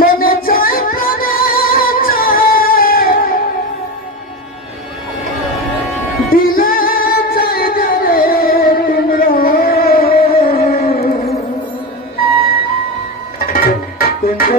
মনে চায় প্রাণে দিলে চাই রে তোমরা। তোমরা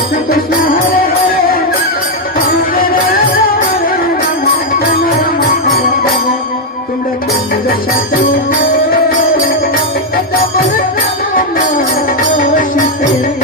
শীতের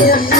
Yeah.